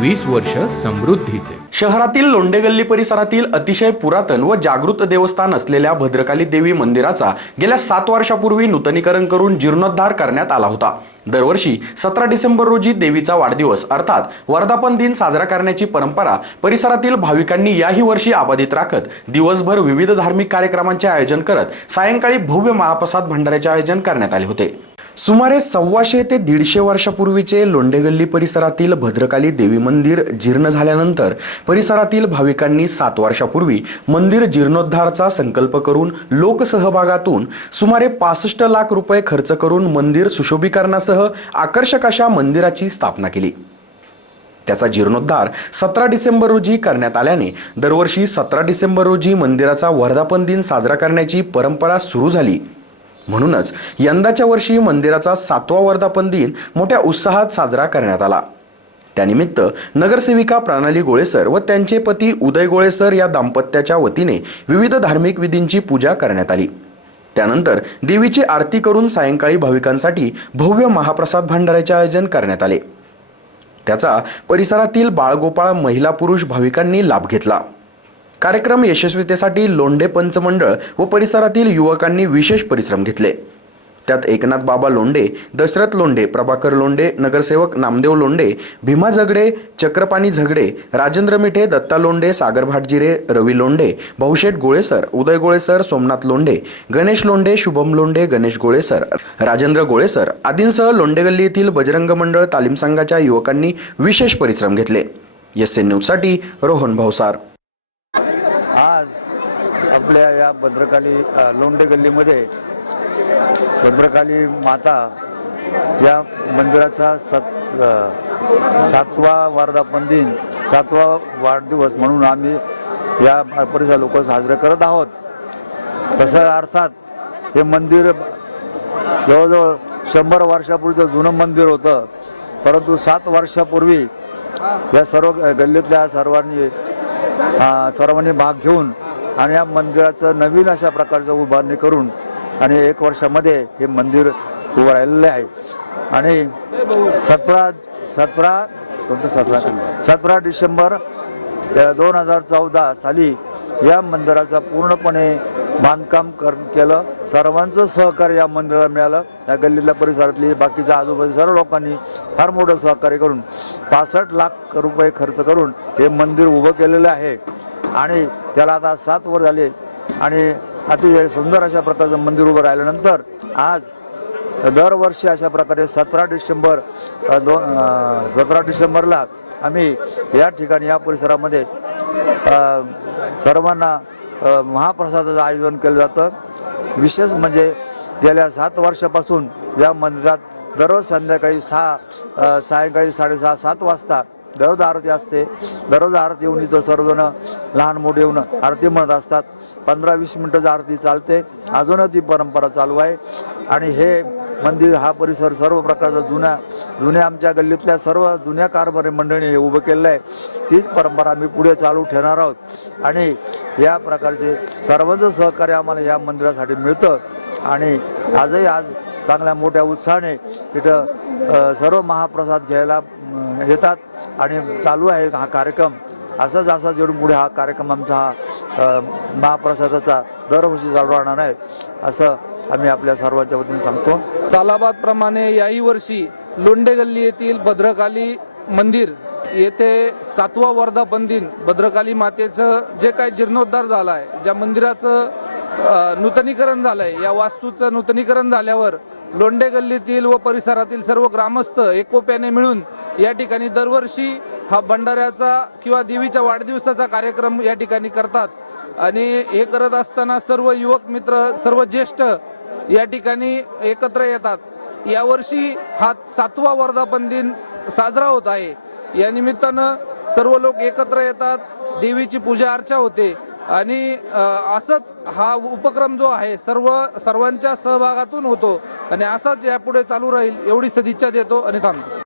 वीस वर्ष समृद्धीचे. शहरातील लोंडेगल्ली परिसरातील अतिशय पुरातन व जागृत देवस्थान असलेल्या भद्रकाली देवी मंदिराचा गेल्या सात वर्षापूर्वी नूतनीकरण करून जीर्णोद्धार करण्यात आला होता. दरवर्षी सतरा डिसेंबर रोजी देवीचा वाढदिवस अर्थात वर्धापन दिन साजरा करण्याची परंपरा परिसरातील भाविकांनी याही वर्षी आबाधित राखत दिवसभर विविध धार्मिक कार्यक्रमांचे आयोजन करत सायंकाळी भव्य महाप्रसाद भंडाऱ्याचे आयोजन करण्यात आले होते. सुमारे सव्वाशे ते दीडशे वर्षापूर्वीचे लोंडेगल्ली परिसरातील भद्रकाली देवी मंदिर जीर्ण झाल्यानंतर परिसरातील भाविकांनी सात वर्षापूर्वी मंदिर जीर्णोद्धारचा संकल्प करून लोकसहभागातून सुमारे पासष्ट लाख रुपये खर्च करून मंदिर सुशोभीकरणासह आकर्षक अशा मंदिराची स्थापना केली. त्याचा जीर्णोद्धार सतरा डिसेंबर रोजी करण्यात आल्याने दरवर्षी सतरा डिसेंबर रोजी मंदिराचा वर्धापन दिन साजरा करण्याची परंपरा सुरू झाली. म्हणूनच यंदाच्या वर्षी मंदिराचा सातवा वर्धापन दिन मोठ्या उत्साहात साजरा करण्यात आला. त्यानिमित्त नगरसेविका प्रणाली गोळेसर व त्यांचे पती उदय गोळेसर या दाम्पत्याच्या वतीने विविध धार्मिक विधींची पूजा करण्यात आली. त्यानंतर देवीची आरती करून सायंकाळी भाविकांसाठी भव्य महाप्रसाद भंडाऱ्याचे आयोजन करण्यात आले. त्याचा परिसरातील बाळगोपाळ महिला पुरुष भाविकांनी लाभ घेतला. कार्यक्रम यशस्वीतेसाठी लोंढे पंचमंडळ व परिसरातील युवकांनी विशेष परिश्रम घेतले. त्यात एकनाथ बाबा लोंढे दशरथ लोंढे प्रभाकर लोंढे नगरसेवक नामदेव लोंढे भीमा झगडे चक्रपाणी झगडे राजेंद्र मिठे दत्ता लोंढे सागर भाटजिरे रवी लोंढे भाऊशेठ गोळेसर उदय गोळेसर सोमनाथ लोंढे गणेश लोंढे शुभम लोंढे गणेश गोळेसर राजेंद्र गोळेसर आदींसह लोंढेगल्ली येथील बजरंग मंडळ तालीम संघाच्या युवकांनी विशेष परिश्रम घेतले. एस एन न्यूजसाठी रोहन भावसार आपल्या या भद्रकाली अ, लोंढे गल्लीमध्ये भद्रकाली माता या मंदिराचा सत सातवा वर्धापन दिन सातवा वाढदिवस म्हणून आम्ही या परिसर लोक साजरे करत आहोत. तसं अर्थात हे मंदिर जवळजवळ शंभर वर्षापूर्वीचं जुनं मंदिर होतं. परंतु सात वर्षापूर्वी या सर्व गल्लीतल्या सर्वांनी सर्वांनी भाग घेऊन आणि या मंदिराचं नवीन अशा प्रकारचं उभारणी करून आणि एक वर्षामध्ये हे मंदिर उभं राहिलेलं आहे. आणि सतरा सतरा कोणतं सतरा? सतरा डिसेंबर दोन हजार चौदा साली या मंदिराचा पूर्णपणे बांधकाम कर केलं. सर्वांचं सहकार्य या मंदिराला मिळालं. या गल्लीतल्या परिसरातली बाकीच्या आजूबाजू सर्व लोकांनी फार मोठं सहकार्य करून पासष्ट लाख रुपये खर्च करून हे मंदिर उभं केलेलं आहे. आणि त्याला आता सात वर झाले. आणि अतिशय सुंदर अशा प्रकारचं मंदिर उभं राहिल्यानंतर आज दरवर्षी अशा प्रकारे सतरा डिसेंबर दोन सतरा डिसेंबरला आम्ही या ठिकाणी या परिसरामध्ये सर्वांना महाप्रसादाचं आयोजन केलं जातं. विशेष म्हणजे गेल्या सात वर्षापासून या मंदिरात दररोज संध्याकाळी सहा सायंकाळी साडेसहा सात वाजता दररोज आरती असते. दररोज आरती येऊन इथं सर्वजण लहान मोठे येऊन आरती म्हणत असतात. पंधरा वीस मिनिटाची आरती चालते. अजूनच ती परंपरा चालू आहे. आणि हे मंदिर हा परिसर सर्व प्रकारचा जुन्या जुन्या आमच्या गल्लीतल्या सर्व जुन्या कारभारी मंडळीने हे उभं केलेलं आहे. तीच परंपरा आम्ही पुढे चालू ठेवणार आहोत. आणि या प्रकारचे सर्वांचं सहकार्य आम्हाला या मंदिरासाठी मिळतं. आणि आजही आज चांगल्या मोठ्या उत्साहाने इथं सर्व महाप्रसाद घ्यायला येतात आणि चालू आहे हा कार्यक्रम. असाच असा जोडून पुढे हा कार्यक्रम आमचा हा महाप्रसादाचा दरवर्षी चालू राहणार आहे असं आम्ही आपल्या सर्वांच्या वतीने सांगतो. चालाबादप्रमाणे याही वर्षी लोंडे गल्ली येथील भद्रकाली मंदिर येथे सातवा वर्धापन दिन भद्रकाली मातेचं जे काही जीर्णोद्धार झाला आहे ज्या मंदिराचं नूतनीकरण झालंय. या वास्तूचं नूतनीकरण झाल्यावर लोंडे गल्लीतील व परिसरातील सर्व ग्रामस्थ एकोप्याने मिळून या ठिकाणी दरवर्षी हा भंडाऱ्याचा किंवा देवीच्या वाढदिवसाचा कार्यक्रम या ठिकाणी करतात. आणि हे करत असताना सर्व युवक मित्र सर्व ज्येष्ठ या ठिकाणी एकत्र येतात. यावर्षी हा सातवा वर्धापन दिन साजरा होत आहे. या निमित्तानं सर्व लोक एकत्र येतात. देवीची पूजा अर्चा होते. आणि असंच हा उपक्रम जो आहे सर्व सर्वांच्या सहभागातून होतो आणि असाच यापुढे चालू राहील एवढी सदिच्छा देतो आणि थांबतो.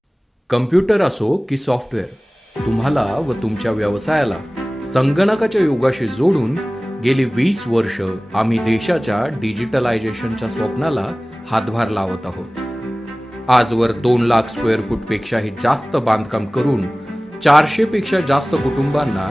कम्प्युटर असो की सॉफ्टवेअर तुम्हाला व तुमच्या व्यवसायाला संगणकाच्या युगाशी जोडून गेली वीस वर्ष आम्ही देशाच्या डिजिटलायझेशनच्या स्वप्नाला हातभार लावत आहोत. आजवर दोन लाख स्क्वेअर फूटपेक्षाही जास्त बांधकाम करून चारशे पेक्षा जास्त कुटुंबांना